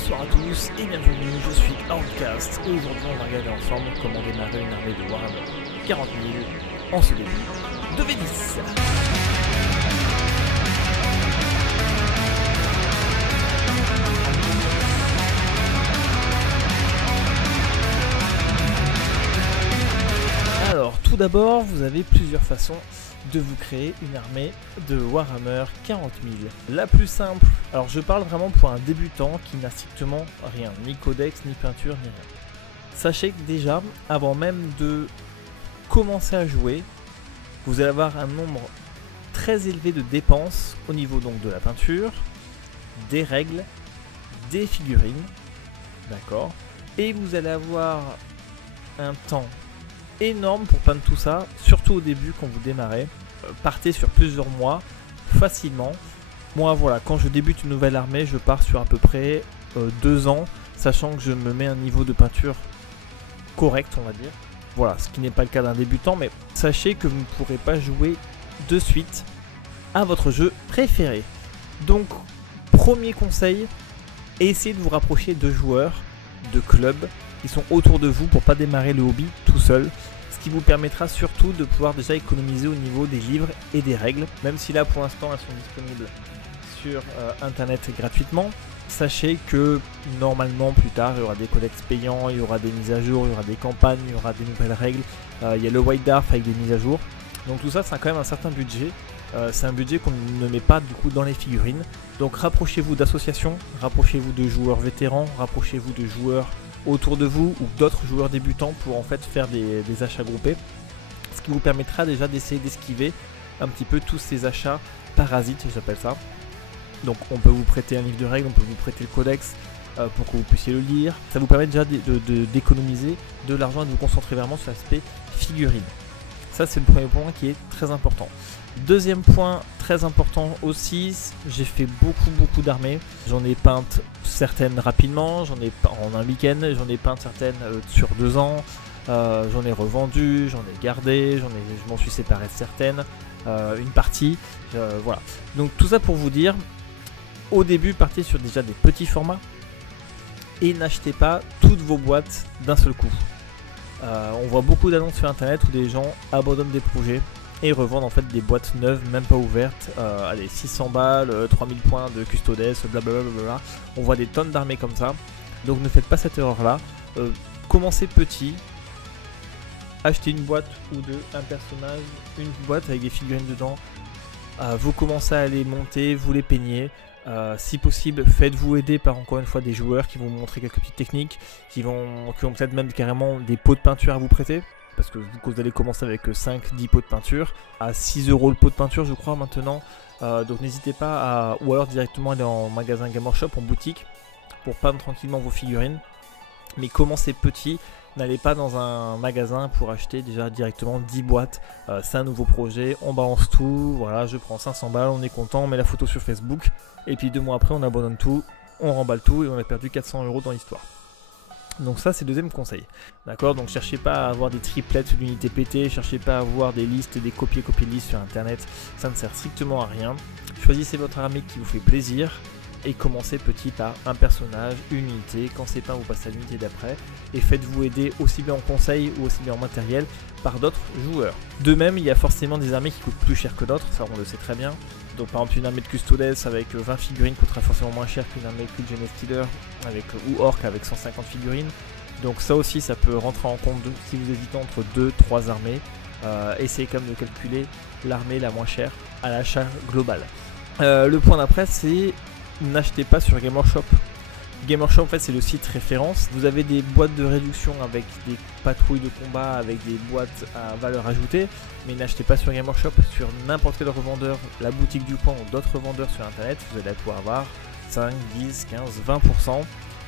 Bonsoir à tous et bienvenue, je suis Outcast et aujourd'hui on va regarder ensemble comment démarrer une armée de Warhammer 40 000 en ce début de V10. Alors tout d'abord vous avez plusieurs façons de vous créer une armée de Warhammer 40 000. La plus simple, alors je parle vraiment pour un débutant qui n'a strictement rien, ni codex, ni peinture, ni rien. Sachez que déjà, avant même de commencer à jouer, vous allez avoir un nombre très élevé de dépenses au niveau donc de la peinture, des règles, des figurines, d'accord, et vous allez avoir un temps énorme pour peindre tout ça, surtout au début quand vous démarrez. Partez sur plusieurs mois facilement. Moi voilà, quand je débute une nouvelle armée, je pars sur à peu près 2 ans, sachant que je me mets un niveau de peinture correct, on va dire. Voilà, ce qui n'est pas le cas d'un débutant, mais sachez que vous ne pourrez pas jouer de suite à votre jeu préféré. Donc, premier conseil, essayez de vous rapprocher de joueurs, de clubs qui sont autour de vous pour pas démarrer le hobby tout seul, ce qui vous permettra surtout de pouvoir déjà économiser au niveau des livres et des règles, même si là pour l'instant elles sont disponibles sur internet gratuitement. Sachez que normalement plus tard il y aura des codex payants, il y aura des mises à jour, il y aura des campagnes, il y aura des nouvelles règles, il y a le White Dwarf avec des mises à jour, donc tout ça c'est quand même un certain budget. C'est un budget qu'on ne met pas du coup dans les figurines, donc rapprochez-vous d'associations, rapprochez-vous de joueurs vétérans, rapprochez-vous de joueurs autour de vous ou d'autres joueurs débutants pour en fait faire des achats groupés, ce qui vous permettra déjà d'essayer d'esquiver un petit peu tous ces achats parasites, j'appelle ça. Donc on peut vous prêter un livre de règles, on peut vous prêter le codex pour que vous puissiez le lire. Ça vous permet déjà d'économiser de l'argent et de vous concentrer vraiment sur l'aspect figurine. Ça c'est le premier point qui est très important. Deuxième point très important aussi, j'ai fait beaucoup d'armées. J'en ai peintes certaines rapidement, j'en ai en un week-end, j'en ai peintes certaines sur 2 ans, j'en ai revendu, j'en ai gardé, je m'en suis séparé de certaines, une partie, voilà. Donc tout ça pour vous dire, au début partez sur déjà des petits formats et n'achetez pas toutes vos boîtes d'un seul coup. On voit beaucoup d'annonces sur internet où des gens abandonnent des projets et revendent en fait des boîtes neuves, même pas ouvertes, allez 600 balles, 3000 points de custodes, blablabla. On voit des tonnes d'armées comme ça, donc ne faites pas cette erreur là. Commencez petit, achetez une boîte ou deux, un personnage, une boîte avec des figurines dedans, vous commencez à les monter, vous les peignez. Si possible, faites-vous aider par encore une fois des joueurs qui vont vous montrer quelques petites techniques, qui ont peut-être même carrément des pots de peinture à vous prêter. Parce que vous allez commencer avec 5-10 pots de peinture, à 6 € le pot de peinture je crois maintenant, donc n'hésitez pas à, ou alors directement aller en magasin Game Workshop, en boutique, pour peindre tranquillement vos figurines, mais commencez petit, n'allez pas dans un magasin pour acheter déjà directement 10 boîtes, c'est un nouveau projet, on balance tout, voilà je prends 500 balles, on est content, on met la photo sur Facebook, et puis 2 mois après on abandonne tout, on remballe tout et on a perdu 400 € dans l'histoire. Donc ça c'est le deuxième conseil, d'accord. Donc cherchez pas à avoir des triplettes d'unités pétées, cherchez pas à avoir des listes, des copier de listes sur internet, ça ne sert strictement à rien. Choisissez votre armée qui vous fait plaisir et commencez petit par un personnage, une unité, quand c'est pas vous passez à l'unité d'après et faites-vous aider aussi bien en conseil ou aussi bien en matériel par d'autres joueurs. De même il y a forcément des armées qui coûtent plus cher que d'autres, ça on le sait très bien. Donc par exemple une armée de custodes avec 20 figurines coûtera forcément moins cher qu'une armée de Genestealer ou Orc avec 150 figurines. Donc ça aussi ça peut rentrer en compte si vous hésitez entre 2-3 armées. Essayez quand même de calculer l'armée la moins chère à l'achat global. Le point d'après c'est n'achetez pas sur Game Workshop. Game Workshop en fait c'est le site référence. Vous avez des boîtes de réduction avec des patrouilles de combat, avec des boîtes à valeur ajoutée, mais n'achetez pas sur Game Workshop. Sur n'importe quel revendeur, la boutique du coin ou d'autres revendeurs sur internet, vous allez pouvoir avoir 5, 10, 15, 20%.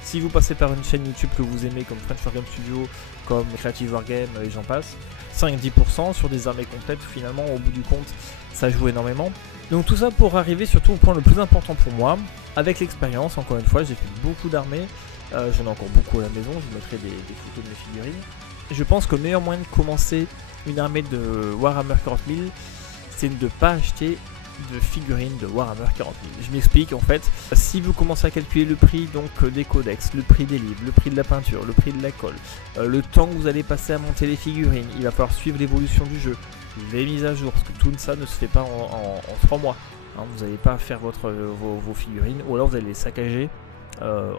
Si vous passez par une chaîne YouTube que vous aimez comme French Wargame Studio, comme Creative Wargame et j'en passe, 5-10% sur des armées complètes, finalement au bout du compte ça joue énormément. Donc tout ça pour arriver surtout au point le plus important pour moi, avec l'expérience, encore une fois j'ai fait beaucoup d'armées, j'en ai encore beaucoup à la maison, je vous mettrai des photos de mes figurines. Je pense que le meilleur moyen de commencer une armée de Warhammer 40 000, c'est de ne pas acheter de figurines de Warhammer 40 000. Je m'explique, en fait, si vous commencez à calculer le prix donc des codex, le prix des livres, le prix de la peinture, le prix de la colle, le temps que vous allez passer à monter les figurines, il va falloir suivre l'évolution du jeu, les mises à jour, parce que tout ça ne se fait pas en 3 mois. Hein, vous n'allez pas faire vos figurines, ou alors vous allez les saccager.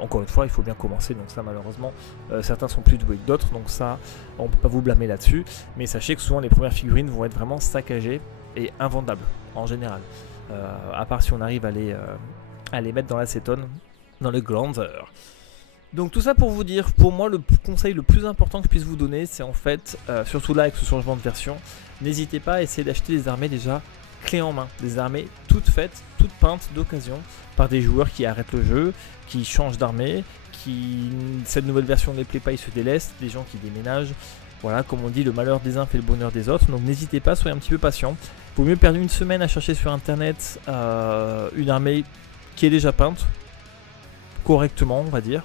Encore une fois, il faut bien commencer, donc ça malheureusement, certains sont plus doués que d'autres, donc ça, on ne peut pas vous blâmer là-dessus. Mais sachez que souvent les premières figurines vont être vraiment saccagées et invendables, en général. À part si on arrive à les mettre dans l'acétone, dans le Glanzer. Donc tout ça pour vous dire, pour moi le conseil le plus important que je puisse vous donner, c'est en fait, surtout là avec ce changement de version, n'hésitez pas à essayer d'acheter des armées déjà clés en main, des armées toutes faites, toutes peintes d'occasion par des joueurs qui arrêtent le jeu, qui changent d'armée, qui cette nouvelle version ne les plaît pas, ils se délaissent, des gens qui déménagent. Voilà, comme on dit, le malheur des uns fait le bonheur des autres, donc n'hésitez pas, soyez un petit peu patient. Vaut mieux perdre une semaine à chercher sur internet une armée qui est déjà peinte, correctement on va dire,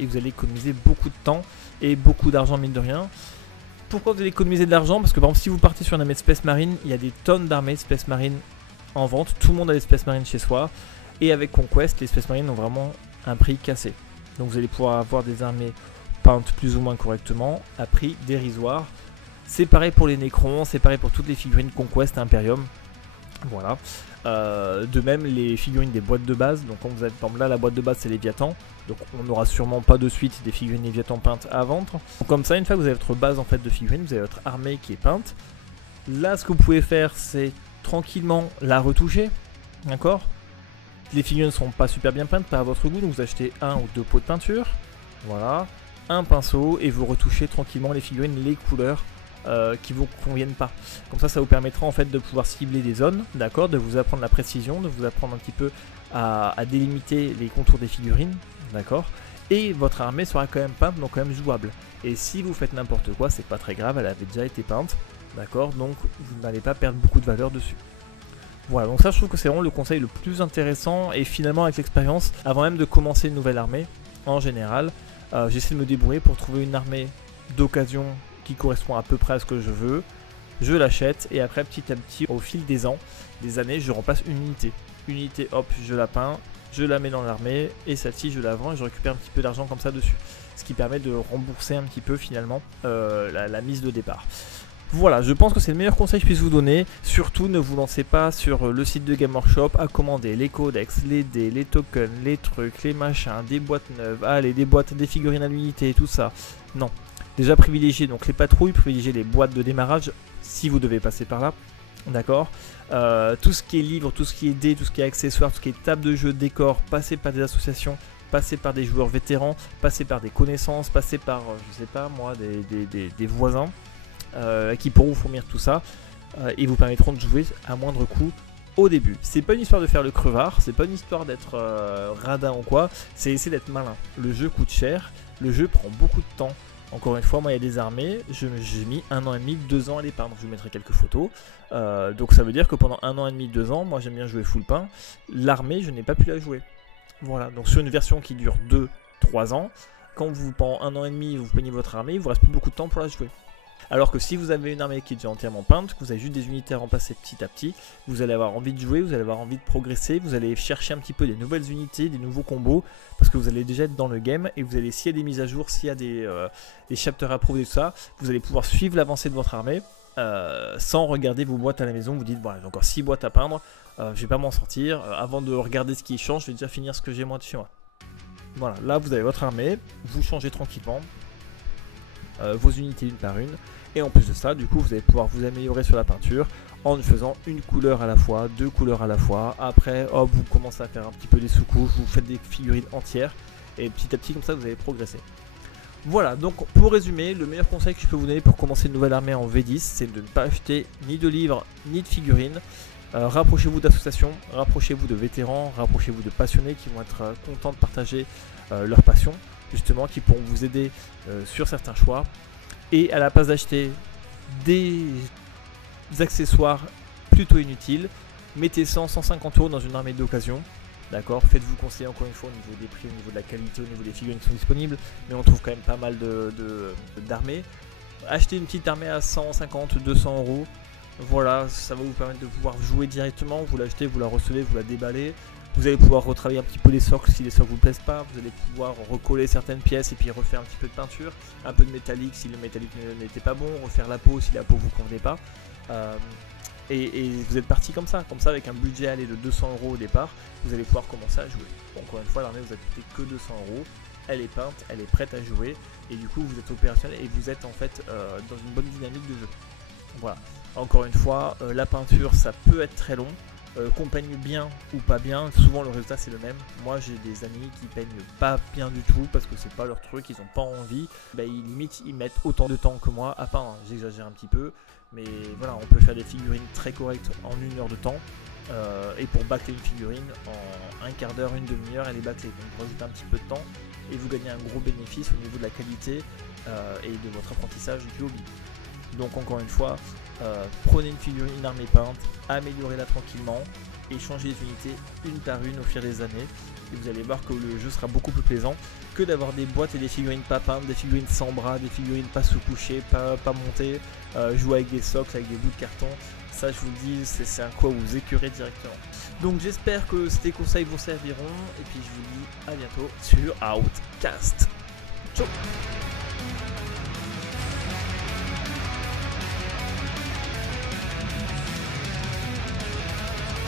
et vous allez économiser beaucoup de temps et beaucoup d'argent mine de rien. Pourquoi vous allez économiser de l'argent? Parce que par exemple si vous partez sur une armée de Space Marine, il y a des tonnes d'armées de Space Marine en vente, tout le monde a des Space Marine chez soi, et avec Conquest, les Space Marine ont vraiment un prix cassé. Donc vous allez pouvoir avoir des armées peintes plus ou moins correctement, à prix dérisoire. C'est pareil pour les Necrons, c'est pareil pour toutes les figurines Conquest et Imperium. Voilà. De même les figurines des boîtes de base, donc quand vous avez par exemple là la boîte de base c'est Léviathan, donc on n'aura sûrement pas de suite des figurines Léviathan peintes à vendre. Donc comme ça, une fois que vous avez votre base en fait de figurines, vous avez votre armée qui est peinte. Là ce que vous pouvez faire c'est tranquillement la retoucher, d'accord. Les figurines ne sont pas super bien peintes, pas à votre goût, donc vous achetez 1 ou 2 pots de peinture, voilà, un pinceau et vous retouchez tranquillement les figurines, les couleurs qui vous conviennent pas. Comme ça vous permettra en fait de pouvoir cibler des zones, d'accord, de vous apprendre la précision, de vous apprendre un petit peu à délimiter les contours des figurines, d'accord, et votre armée sera quand même peinte, donc quand même jouable. Et si vous faites n'importe quoi, c'est pas très grave, elle avait déjà été peinte, d'accord, donc vous n'allez pas perdre beaucoup de valeur dessus. Voilà, donc ça je trouve que c'est vraiment le conseil le plus intéressant, et finalement avec l'expérience, avant même de commencer une nouvelle armée, en général, j'essaie de me débrouiller pour trouver une armée d'occasion qui correspond à peu près à ce que je veux, je l'achète, et après petit à petit, au fil des ans, des années, je remplace une unité. Une unité, hop, je la peins, je la mets dans l'armée, et celle-ci je la vends, et je récupère un petit peu d'argent comme ça dessus. Ce qui permet de rembourser un petit peu finalement la mise de départ. Voilà, je pense que c'est le meilleur conseil que je puisse vous donner. Surtout, ne vous lancez pas sur le site de Game Workshop à commander les codex, les dés, les tokens, les trucs, les machins, des boîtes neuves, allez, des boîtes, des figurines à l'unité, tout ça. Non. Déjà privilégiez donc les patrouilles, privilégiez les boîtes de démarrage si vous devez passer par là. D'accord. Tout ce qui est livres, tout ce qui est dés, tout ce qui est accessoires, tout ce qui est table de jeu, décor, passez par des associations, passez par des joueurs vétérans, passez par des connaissances, passez par, je sais pas moi, des voisins. Qui pourront vous fournir tout ça et vous permettront de jouer à moindre coût au début. C'est pas une histoire de faire le crevard, c'est pas une histoire d'être radin ou quoi, c'est essayer d'être malin. Le jeu coûte cher, le jeu prend beaucoup de temps. Encore une fois, moi il y a des armées, j'ai mis 1 an et demi, 2 ans à les peindre. Je vous mettrai quelques photos. Donc ça veut dire que pendant 1 an et demi, 2 ans, moi j'aime bien jouer full peint. L'armée, je n'ai pas pu la jouer. Voilà, donc sur une version qui dure 2-3 ans, quand vous pendant 1 an et demi vous peignez votre armée, il vous reste plus beaucoup de temps pour la jouer. Alors que si vous avez une armée qui est déjà entièrement peinte, que vous avez juste des unités à remplacer petit à petit, vous allez avoir envie de jouer, vous allez avoir envie de progresser, vous allez chercher un petit peu des nouvelles unités, des nouveaux combos, parce que vous allez déjà être dans le game, et vous allez, s'il y a des mises à jour, s'il y a des chapters approuvés et tout ça, vous allez pouvoir suivre l'avancée de votre armée, sans regarder vos boîtes à la maison. Vous dites, bon, j'ai encore 6 boîtes à peindre, je vais pas m'en sortir, avant de regarder ce qui change, je vais déjà finir ce que j'ai moi de chez moi. Voilà, là vous avez votre armée, vous changez tranquillement vos unités une par une, et en plus de ça, du coup, vous allez pouvoir vous améliorer sur la peinture en faisant une couleur à la fois, 2 couleurs à la fois. Après, hop, vous commencez à faire un petit peu des sous-couches, vous faites des figurines entières, et petit à petit, comme ça, vous allez progresser. Voilà, donc pour résumer, le meilleur conseil que je peux vous donner pour commencer une nouvelle armée en V10, c'est de ne pas acheter ni de livres, ni de figurines. Rapprochez-vous d'associations, rapprochez-vous de vétérans, rapprochez-vous de passionnés qui vont être contents de partager leur passion, justement, qui pourront vous aider sur certains choix. Et à la place d'acheter des accessoires plutôt inutiles, mettez 100-150 € dans une armée d'occasion. D'accord, faites-vous conseiller encore une fois au niveau des prix, au niveau de la qualité, au niveau des figurines qui sont disponibles, mais on trouve quand même pas mal d'armées. Achetez une petite armée à 150-200 €, Voilà, ça va vous permettre de pouvoir jouer directement, vous l'achetez, vous la recevez, vous la déballez. Vous allez pouvoir retravailler un petit peu les socles si les socles vous plaisent pas, vous allez pouvoir recoller certaines pièces et puis refaire un petit peu de peinture, un peu de métallique si le métallique n'était pas bon, refaire la peau si la peau vous convenait pas. Et vous êtes parti comme ça avec un budget allé de 200 € au départ, vous allez pouvoir commencer à jouer. Bon, encore une fois, l'armée vous a coûté que 200 €, elle est peinte, elle est prête à jouer, et du coup vous êtes opérationnel et vous êtes en fait dans une bonne dynamique de jeu. Voilà, encore une fois, la peinture ça peut être très long, qu'on peigne bien ou pas bien, souvent le résultat c'est le même. Moi j'ai des amis qui peignent pas bien du tout parce que c'est pas leur truc, ils ont pas envie, ils mettent autant de temps que moi à peindre, j'exagère un petit peu, mais voilà, on peut faire des figurines très correctes en 1 heure de temps, et pour bâcler une figurine en un quart d'heure, une demi-heure elle est bâclée, donc vous rajoutez un petit peu de temps et vous gagnez un gros bénéfice au niveau de la qualité et de votre apprentissage du hobby. Donc encore une fois, prenez une armée peinte, améliorez-la tranquillement et changez les unités une par une au fil des années. Et vous allez voir que le jeu sera beaucoup plus plaisant que d'avoir des boîtes et des figurines pas peintes, des figurines sans bras, des figurines pas sous-couchées, pas montées, jouer avec des socles, avec des bouts de carton. Ça je vous le dis, c'est un coup à vous écœurer directement. Donc j'espère que ces conseils vous serviront et puis je vous dis à bientôt sur Outcast. Ciao.